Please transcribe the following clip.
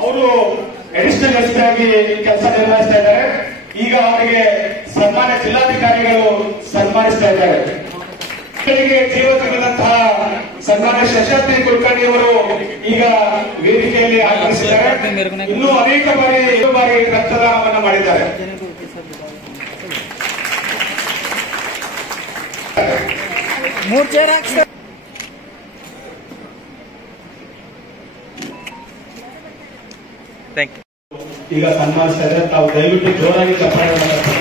ಅವರು additional SP ಆಗಿ ಕೆಲಸ ನಿರ್ವಹಿಸ್ತಾ ಇದ್ದಾರೆ. ಈಗ ಅವರಿಗೆ ಸನ್ಮಾನ್ಯ ಜಿಲ್ಲಾಧಿಕಾರಿಗಳು ಸನ್ಮಾನಿಸ್ತಾ ಇದ್ದಾರೆ. ಜೀವ ತೆಗೆದಂತಹ ಸನ್ಮಾನ್ಯ ಶಶಾಂತಿ ಕುಲಕರ್ಣಿ ಅವರು ಈಗ ವೇದಿಕೆಯಲ್ಲಿ ಆಗಮಿಸಿದ್ದಾರೆ. ಇನ್ನೂ ಅನೇಕ ಬಾರಿ ರಕ್ತದಾನವನ್ನು ಮಾಡಿದ್ದಾರೆ. ಈಗ ಸನ್ಮಾನಿಸ್ತಾ ಇದ್ದಾರೆ. ತಾವು ದಯವಿಟ್ಟು ಜೋರಾಗಿ ಚಪ್ಪಾಳೆ